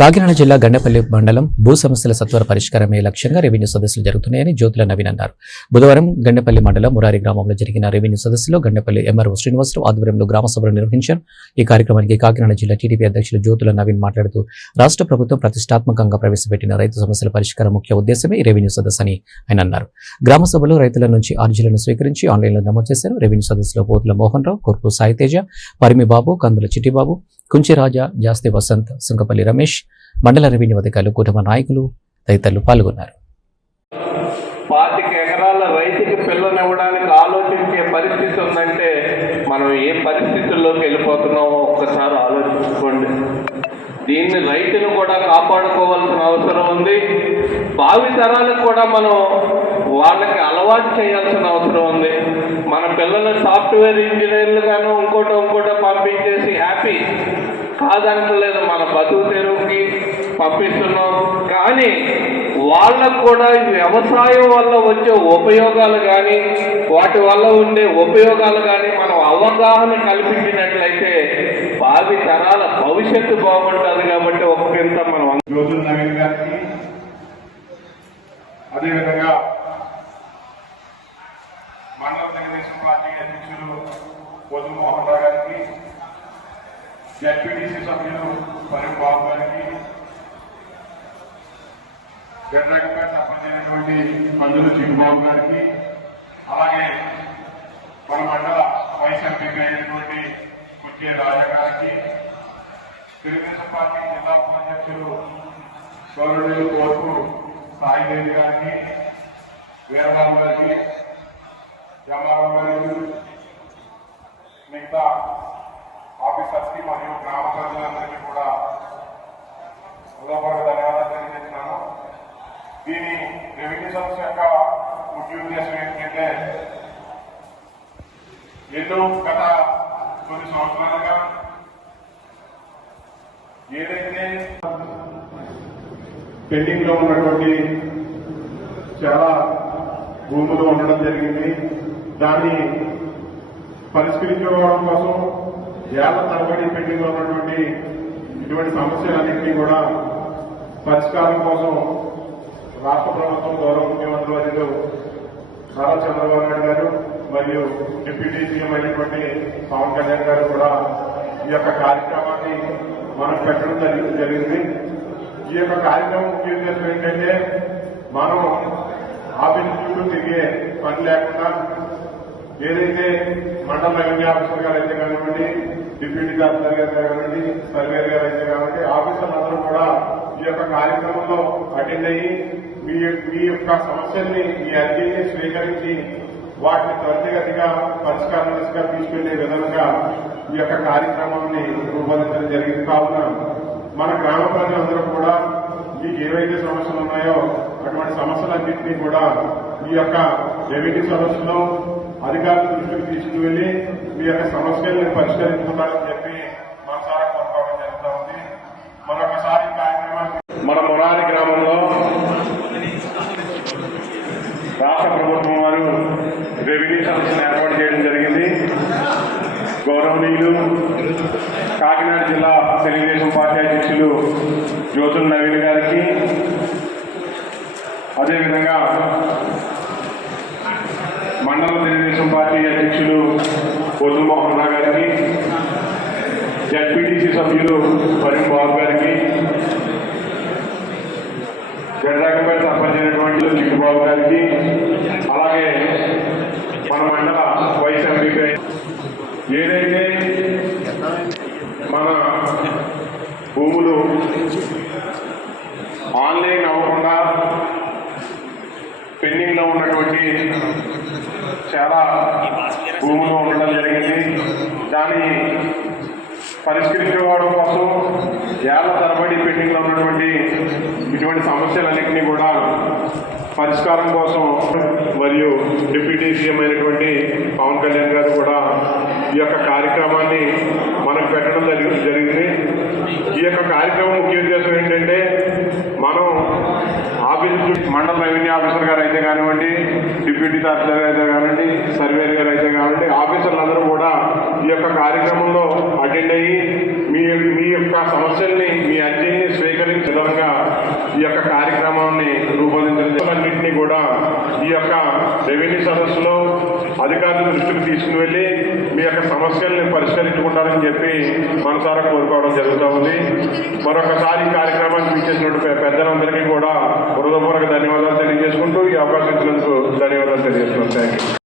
కాకినాడ జిల్లా గండేపల్లి మండలం భూ సమస్యల సత్వర పరిష్కారమే లక్ష్యంగా రెవెన్యూ సదస్సులు జరుగుతున్నాయని జ్యోతుల నవీన్ అన్నారు. బుధవారం గండేపల్లి మండలం మురారి గ్రామంలో జరిగిన రెవెన్యూ సదస్సులో గండేపల్లి ఎంఆర్ఓ శ్రీనివాసరావు ఆధ్వర్యంలో గ్రామ సభలు నిర్వహించారు. ఈ కార్యక్రమానికి కాకినాడ జిల్లా టీడీపీ అధ్యక్షులు జ్యోతుల నవీన్ మాట్లాడుతూ రాష్ట్ర ప్రభుత్వం ప్రతిష్టాత్మకంగా ప్రవేశపెట్టిన రైతు సమస్యల పరిష్కారం ముఖ్య ఉద్దేశమే ఈ రెవెన్యూ సదస్సు అని ఆయన అన్నారు. గ్రామ సభలో రైతుల నుంచి అర్జీలను స్వీకరించి ఆన్లైన్లో నమోదు చేశారు. రెవెన్యూ సదస్సులో పోతుల మోహన్ రావు, కొర్పు సాయితేజ, పరిమి బాబు, కందుల చిట్టిబాబు, కుంచి రాజా, జాస్తి వసంత్, సుంకపల్లి రమేష్, మండల రెవెన్యూ అధికారులు, కుటుంబ నాయకులు తదితరులు పాల్గొన్నారు. 25 ఎకరాల రైతుకి పిల్లనివ్వడానికి ఆలోచించే పరిస్థితి ఉందంటే మనం ఏ పరిస్థితుల్లోకి వెళ్ళిపోతున్నామో ఒక్కసారి ఆలోచించుకోండి. దీన్ని రైతును కూడా కాపాడుకోవాల్సిన అవసరం ఉంది. భావి తరాలకు కూడా మనం వాళ్ళకి అలవాటు చేయాల్సిన అవసరం ఉంది. మన పిల్లలు సాఫ్ట్వేర్ ఇంజనీర్లుగాను ఇంకోటో పంపించేసి హ్యాపీ కాదనట్లేదు, మన బతుకు తెరువుకి పంపిస్తున్నాం. కానీ వాళ్ళకు కూడా వ్యవసాయం వల్ల వచ్చే ఉపయోగాలు కానీ వాటి వల్ల ఉండే ఉపయోగాలు కానీ మనం అవగాహన కల్పించినట్లయితే భావి తరాల భవిష్యత్తు బాగుంటుంది. కాబట్టి ఒక్కింత మనం జ్యోతుల నవీన్ గారికి, అదేవిధంగా మండల తెలుగుదేశం పార్టీ అధ్యక్షులు పోతుల మోహన్ రావు గారికి, జడ్పీటీసీ సభ్యులు పరిమి బాబు గారికి, గడ్డపేట సర్పంచ్ అయినటువంటి కందుల చిట్టిబాబు గారికి, అలాగే మన మండల వైస్ ఎంపీ అయినటువంటి కుంచి రాజా గారికి, తెలుగుదేశం పార్టీ జిల్లా ఉపాధ్యక్షులు గౌరవనీయులు కోర్పు సాయిదేవి గారికి, వీరబాబు గారికి, ఎంఆర్ఓ గారికి, మిగతా ఆఫీసర్స్ కి మరియు గ్రామ ప్రజలందరికీ కూడా హృదయపూర్వక ధన్యవాదాలు తెలియజేస్తున్నాను. దీని రెవెన్యూ సంస్థ యొక్క ముఖ్య ఉద్దేశం ఏంటంటే గత కొన్ని సంవత్సరాలుగా ఏదైతే పెండింగ్ లో ఉన్నటువంటి చాలా భూములు ఉండడం జరిగింది, దాన్ని పరిష్కరించుకోవడం కోసం ఏళ్ల తరబడి పెండింగ్ లో ఉన్నటువంటి ఇటువంటి సమస్యలన్నింటినీ కూడా పరిష్కారం కోసం రాష్ట్ర ప్రభుత్వం గౌరవ ముఖ్యమంత్రి వర్యులు నారా చంద్రబాబు నాయుడు గారు మరియు డిప్యూటీ సీఎం అయినటువంటి పవన్ కళ్యాణ్ గారు కూడా ఈ యొక్క కార్యక్రమాన్ని మనం పెట్టడం జరిగింది. ఈ యొక్క కార్యక్రమం ముఖ్య ఉద్దేశం ఏంటంటే మనం ఆఫీస్ చుట్టూ తిరిగే పని లేకుండా ఏదైతే మండల రెవెన్యూ ఆఫీసర్ గారు అయితే కానివ్వండి, డిప్యూటీ కలెక్టర్ గారు కానివ్వండి, సర్వేర్ గారు అయితే కానివ్వండి, ఆఫీసర్లందరూ కూడా ఈ యొక్క కార్యక్రమంలో అటెండ్ అయ్యి మీ యొక్క సమస్యల్ని, మీ అర్జీని స్వీకరించి వాటిని త్వరితగతిగా పరిష్కారం దిశగా తీసుకెళ్లే విధంగా ఈ యొక్క కార్యక్రమాన్ని రూపొందించడం జరిగింది. కావున మన గ్రామ ప్రజలందరూ కూడా మీకు ఏవైతే సమస్యలు ఉన్నాయో అటువంటి సమస్యలన్నింటినీ కూడా ఈ యొక్క రెవెన్యూ సదస్సులో అధికారుల దృష్టికి తీసుకువెళ్లి మీ యొక్క సమస్యల్ని పరిష్కరించుకుంటారని చెప్పి మనసారా కోరుకోవడం జరుగుతూ ఉంది. మరొకసారి కార్యక్రమాన్ని మన మురారి గ్రామంలో రాష్ట్ర ప్రభుత్వం వారు రెవెన్యూ సదస్సును ఏర్పాటు చేయడం జరిగింది. గౌరవనీయులు కాకినాడ జిల్లా తెలుగుదేశం పార్టీ అధ్యక్షులు జ్యోతుల నవీన్ గారికి, అదేవిధంగా మండల తెలుగుదేశం పార్టీ అధ్యక్షులు పోతుల మోహన్ రావు గారికి, జడ్పీటీసీ సభ్యులు పరిమి బాబు గారికి, గడ్డపేట సర్పంచ్ అయినటువంటి చిట్టిబాబు గారికి, అలాగే మన మండల వైస్ ఎంపీ ఏదైతే మన భూములు ఆన్లైన్ అవ్వకుండా పెండింగ్ లో ఉన్నటువంటి చాలా భూములు ఉండడం జరిగింది. దాన్ని పరిష్కరించుకోవడం కోసం ఏళ్ల తరబడి పెండింగ్ లో ఉన్నటువంటి ఇటువంటి సమస్యలన్నింటినీ కూడా పరిష్కారం కోసం మరియు డిప్యూటీ సీఎం అయినటువంటి పవన్ కళ్యాణ్ గారు కూడా ఈ యొక్క కార్యక్రమాన్ని మనకు పెట్టడం జరిగింది. ఈ యొక్క కార్యక్రమం ముఖ్య ఉద్దేశం ఏంటంటే మనం మండల రెవెన్యూ ఆఫీసర్ గారు అయితే కానివ్వండి, డిప్యూటీ తహసీల్దార్ అయితే కానివ్వండి, సర్వేర్ గారు అయితే కానివ్వండి, ఆఫీసర్లందరూ కూడా ఈ యొక్క కార్యక్రమంలో అటెండ్ అయ్యి మీ యొక్క సమస్యల్ని, మీ అర్జీని స్వీకరించి యొక్క కార్యక్రమాన్ని రూపొందించన్నింటినీ కూడా ఈ యొక్క రెవెన్యూ సదస్సులో అధికారుల దృష్టికి తీసుకుని వెళ్ళి మీ యొక్క సమస్యల్ని పరిష్కరించుకుంటారని చెప్పి మనసారా కోరుకోవడం జరుగుతూ ఉంది. మరొకసారి ఈ కార్యక్రమానికి ఇచ్చేసినటువంటి